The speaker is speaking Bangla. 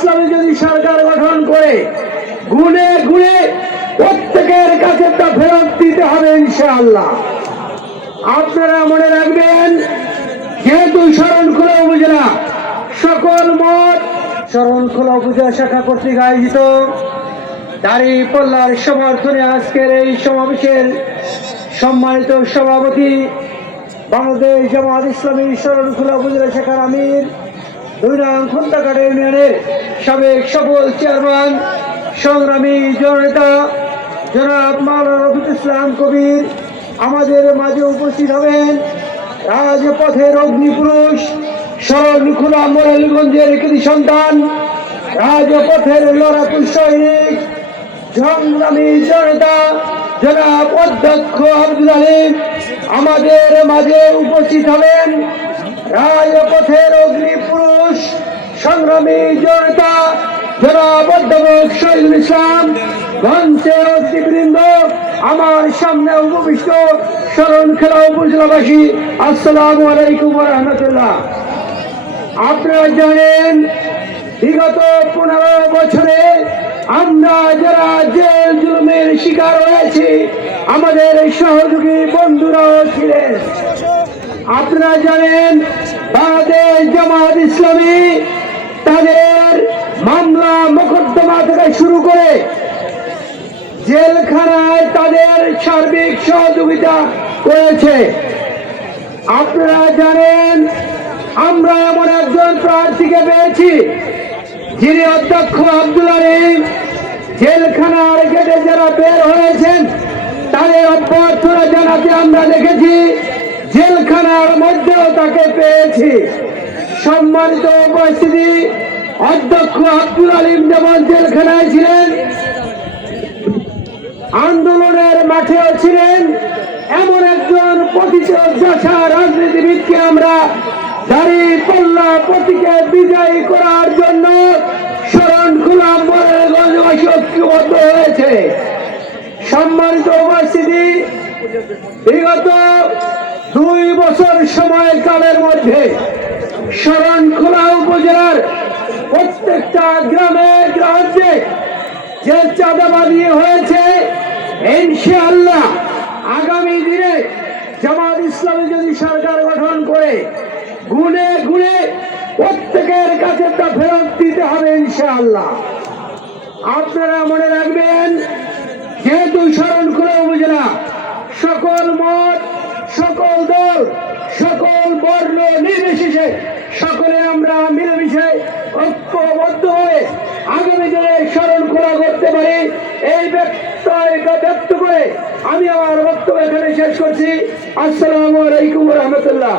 ইসলামী যদি সরকার গঠন করে গুণে গুণে প্রত্যেকের কাছে তা ফেরত দিতে হবে ইনশাআল্লাহ। আপনারা মনে রাখবেন, যেহেতু শরণখোলা উপজেলা সকল মত শরণখোলা উপজেলা শাখা কর্তৃক আয়োজিত দাঁড়িপাল্লার সমর্থনে আজকের এই সমাবেশের সম্মানিত সভাপতি বাংলাদেশ জামাত ইসলামী শরণখোলা উপজেলা শাখার আমির, 2 নং খুলনাঘাটা ইউনিয়নের সাবেক সফল চেয়ারম্যান সংগ্রামী জননেতা জনাব মাওলানা রফিকুল ইসলাম কবির আমাদের মাঝে উপস্থিত হবেন। রাজপথের অগ্নিপুরুষ, শরণখোলা মোরেলগঞ্জের কৃতি সন্তান, রাজপথের লড়াকু সৈনিক, সংগ্রামী জনতা জনাব অধ্যক্ষ আব্দুল আলিম আমাদের মাঝে উপস্থিত হবেন। রাজপথের অগ্নিপুরুষ, সংগ্রামী জনতা জনাব অধ্যাপক শহীদুল ইসলাম, মঞ্চের অতিবৃন্দ, আমার সামনে উপবিষ্ট শরণখোলা উপজেলাবাসী, আসসালামু আলাইকুম ওয়া রাহমাতুল্লাহ। আপনারা জানেন, বিগত 15 বছরে আমরা যারা জেল জুলুমের শিকার হয়েছি, আমাদের সহযোগী বন্ধুরাও ছিলেন। আপনারা জানেন, বাংলাদেশ জামাত ইসলামী তাদের মামলা মোকদ্দমা থেকে শুরু করে জেলখানায় তাদের সার্বিক সহযোগিতা করেছে। আপনারা জানেন, আমরা এমন একজন প্রার্থীকে পেয়েছি যিনি অধ্যক্ষ আব্দুল আলিম জেলখানার গেটে যারা বের হয়েছেন তাদের অভ্যর্থনা জানাতে আমরা দেখেছি, জেলখানার মধ্যেও তাকে পেয়েছি। সম্মানিত উপস্থিতি, অধ্যক্ষ আব্দুল আলিম যেমন জেলখানায় ছিলেন, আন্দোলনের মাঠেও ছিলেন, এমন একজন প্রতিযোদ্ধা রাজনীতিবিদকে আমরা দাঁড়িপাল্লা প্রতীকে বিজয়ী করার জন্য শরণখোলা মোরেলগঞ্জবাসী ঐক্যবদ্ধ হয়েছে। সম্মানিত উপস্থিতি, বিগত 2 বছর সময়কালের মধ্যে শরণখোলা উপজেলার প্রত্যেকটা গ্রামে গঞ্জে যে চাঁদাবাজি হয়েছে, ইনশাআল্লাহ আগামী দিনে জামাত ইসলামী যদি সরকার গঠন করে গুণে গুণে প্রত্যেকের কাছে তা ফেরত দিতে হবে ইনশাআল্লাহ। আপনারা মনে রাখবেন, যেহেতু শরণখোলা উপজেলা সকল মত, সকল দল, সকল বর্ণ নির্বিশেষে সকলে আমরা মিলেমিশে ঐক্যবদ্ধ হয়ে আগামী দিনে শরণখোলা করতে পারি, এই ব্যক্ত করে আমি আমার বক্তব্য এখানে শেষ করছি। আসসালামু আলাইকুম ওয়া রাহমাতুল্লাহ।